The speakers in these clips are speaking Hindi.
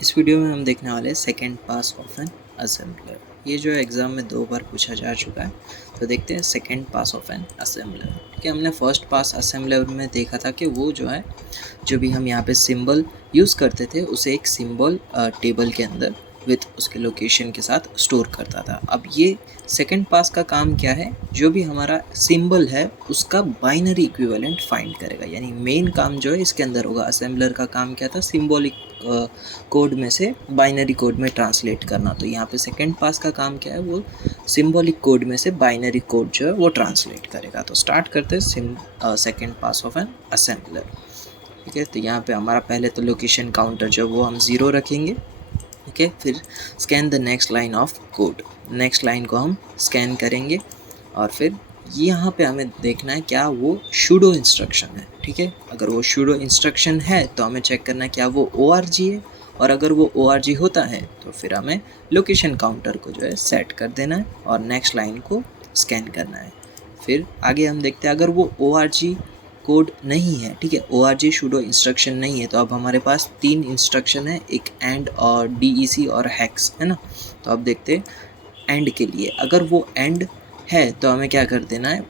इस वीडियो में हम देखने वाले हैं second pass of an assembler. ये जो एग्ज़ाम में 2 बार पूछा जा चुका है, तो देखते हैं second pass of an assembler. ठीक है, हमने फर्स्ट पास असेंबलर में देखा था कि वो जो है, जो भी हम यहाँ पे सिंबल यूज़ करते थे उसे एक सिंबल टेबल के अंदर विथ उसके लोकेशन के साथ स्टोर करता था। अब ये सेकंड पास का काम क्या है, जो भी हमारा सिंबल है उसका बाइनरी इक्विवेलेंट फाइंड करेगा। यानी मेन काम जो है इसके अंदर होगा। असेंबलर का काम क्या था, सिंबॉलिक कोड में से बाइनरी कोड में ट्रांसलेट करना। तो यहाँ पे सेकंड पास का काम क्या है, वो सिंबॉलिक कोड में से बाइनरी कोड जो है वो ट्रांसलेट करेगा। तो स्टार्ट करते हैं second pass of an assembler. ठीक है, तो यहाँ पे हमारा पहले तो लोकेशन काउंटर जो वो हम 0 रखेंगे। ठीक है, फिर scan the next line of code, next line को हम स्कैन करेंगे और फिर यहाँ पे हमें देखना है क्या वो शूडो इंस्ट्रक्शन है। ठीक है, अगर वो शूडो इंस्ट्रक्शन है तो हमें चेक करना है क्या वो ORG है, और अगर वो ORG होता है तो फिर हमें लोकेशन काउंटर को जो है सेट कर देना है और नेक्स्ट लाइन को स्कैन करना है। फिर आगे हम देखते हैं अगर वो ORG कोड नहीं है, ठीक है, ORG शूडो इंस्ट्रक्शन नहीं है, तो अब हमारे पास 3 इंस्ट्रक्शन है, एक एंड और DEC और हैक्स, है ना। तो अब देखते हैं एंड के लिए, अगर वो एंड है तो हमें क्या कर देना है,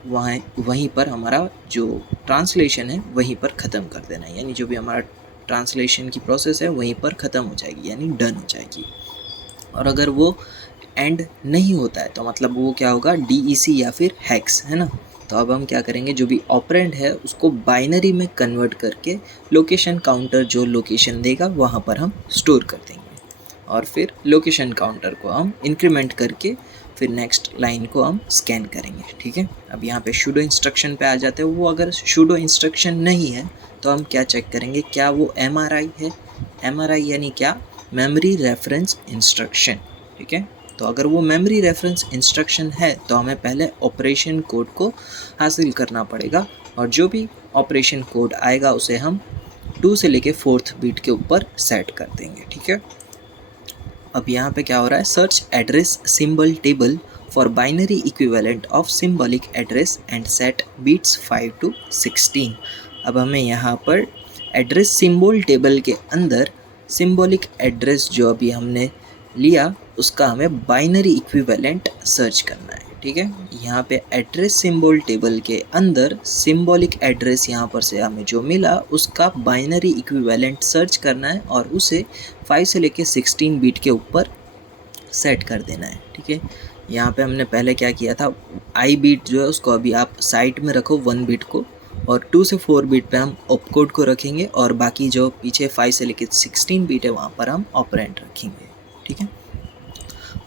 वहीं पर हमारा जो ट्रांसलेशन है वहीं पर ख़त्म कर देना है। यानी जो भी हमारा ट्रांसलेशन की प्रोसेस है वहीं पर ख़त्म हो जाएगी, यानी डन हो जाएगी। और अगर वो एंड नहीं होता है तो मतलब वो क्या होगा, DEC या फिर हैक्स, है ना। तो अब हम क्या करेंगे, जो भी ऑपरेंड है उसको बाइनरी में कन्वर्ट करके लोकेशन काउंटर जो लोकेशन देगा वहाँ पर हम स्टोर कर देंगे और फिर लोकेशन काउंटर को हम इंक्रीमेंट करके फिर नेक्स्ट लाइन को हम स्कैन करेंगे। ठीक है, अब यहाँ पे शूडो इंस्ट्रक्शन पे आ जाते हैं। वो अगर शूडो इंस्ट्रक्शन नहीं है तो हम क्या चेक करेंगे, क्या वो MRI है। MRI यानी क्या, मेमोरी रेफरेंस इंस्ट्रक्शन। ठीक है, तो अगर वो मेमोरी रेफरेंस इंस्ट्रक्शन है तो हमें पहले ऑपरेशन कोड को हासिल करना पड़ेगा और जो भी ऑपरेशन कोड आएगा उसे हम 2 से लेके 4th बीट के ऊपर सेट कर देंगे। ठीक है, अब यहाँ पे क्या हो रहा है, search address symbol table for binary equivalent of symbolic address and set bits 5 to 16। अब हमें यहाँ पर एड्रेस सिंबल टेबल के अंदर सिंबॉलिक एड्रेस जो अभी हमने लिया उसका हमें बाइनरी इक्विवेलेंट सर्च करना है। ठीक है, यहाँ पे एड्रेस सिंबल टेबल के अंदर सिंबॉलिक एड्रेस यहाँ पर से हमें जो मिला उसका बाइनरी इक्विवेलेंट सर्च करना है और उसे 5 से लेके 16 बीट के ऊपर सेट कर देना है। ठीक है, यहाँ पे हमने पहले क्या किया था, आई बीट जो है उसको अभी आप साइड में रखो 1 बीट को, और 2 से 4 बीट पे हम ऑपकोड को रखेंगे और बाकी जो पीछे 5 से लेके 16 बीट है वहाँ पर हम ऑपरेंड रखेंगे। ठीक है,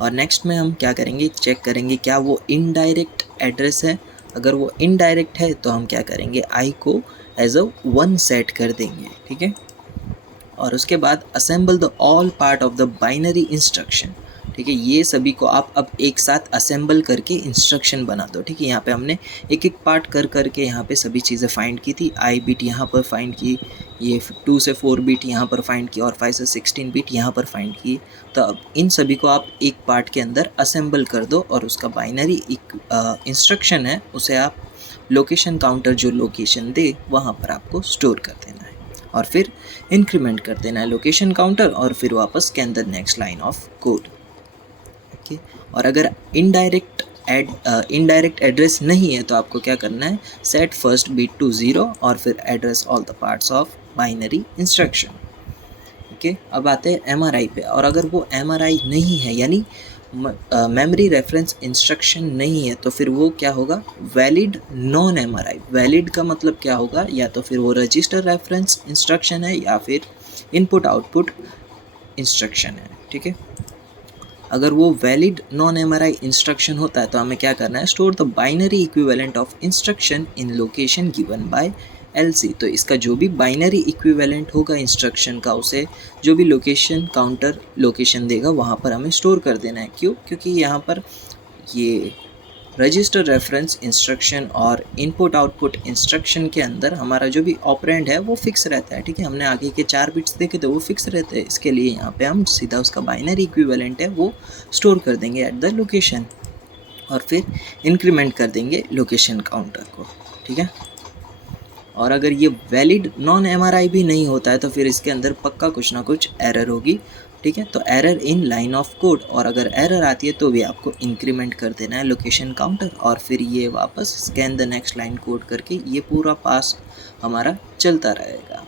और नेक्स्ट में हम क्या करेंगे, चेक करेंगे क्या वो इनडायरेक्ट एड्रेस है। अगर वो इनडायरेक्ट है तो हम क्या करेंगे, आई को एज अ 1 सेट कर देंगे। ठीक है, और उसके बाद assemble the all part of the binary instruction. ठीक है, ये सभी को आप अब एक साथ असेंबल करके इंस्ट्रक्शन बना दो। ठीक है, यहाँ पे हमने एक एक पार्ट कर करके यहाँ पे सभी चीज़ें फाइंड की थी। आई बीट यहाँ पर फाइंड की, ये 2 से 4 बीट यहाँ पर फाइंड की और 5 से 16 बीट यहाँ पर फाइंड की। तो अब इन सभी को आप एक पार्ट के अंदर असेंबल कर दो और उसका बाइनरी इंस्ट्रक्शन है उसे आप लोकेशन काउंटर जो लोकेशन दे वहाँ पर आपको स्टोर कर देना है और फिर इंक्रीमेंट कर देना है लोकेशन काउंटर और फिर वापस scan the next line of code. Okay, और अगर इनडायरेक्ट एड्रेस नहीं है तो आपको क्या करना है, सेट फर्स्ट बीट टू 0 और फिर address all the parts of binary instruction. Okay, अब आते हैं MRI पे, और अगर वो MRI नहीं है यानी मेमोरी रेफरेंस इंस्ट्रक्शन नहीं है तो फिर वो क्या होगा, वैलिड नॉन MRI। वैलिड का मतलब क्या होगा, या तो फिर वो रजिस्टर रेफरेंस इंस्ट्रक्शन है या फिर इनपुट आउटपुट इंस्ट्रक्शन है। ठीक है, अगर वो वैलिड नॉन MRI इंस्ट्रक्शन होता है तो हमें क्या करना है, store the binary equivalent of instruction in location given by LC। तो इसका जो भी बाइनरी इक्विवेलेंट होगा इंस्ट्रक्शन का उसे जो भी लोकेशन काउंटर लोकेशन देगा वहाँ पर हमें स्टोर कर देना है। क्यों, क्योंकि यहाँ पर ये रजिस्टर रेफरेंस इंस्ट्रक्शन और इनपुट आउटपुट इंस्ट्रक्शन के अंदर हमारा जो भी ऑपरेंड है वो फिक्स रहता है। ठीक है, हमने आगे के 4 बिट्स देखे तो वो फिक्स रहते हैं, इसके लिए यहाँ पे हम सीधा उसका बाइनरी इक्विवेलेंट है वो स्टोर कर देंगे एट द लोकेशन और फिर इंक्रीमेंट कर देंगे लोकेशन काउंटर को। ठीक है, और अगर ये वैलिड नॉन MRI भी नहीं होता है तो फिर इसके अंदर पक्का कुछ ना कुछ एरर होगी ठीक है। तो error in line of code, और अगर एरर आती है तो भी आपको इंक्रीमेंट कर देना है लोकेशन काउंटर, और फिर ये वापस scan the next line code करके ये पूरा पास हमारा चलता रहेगा।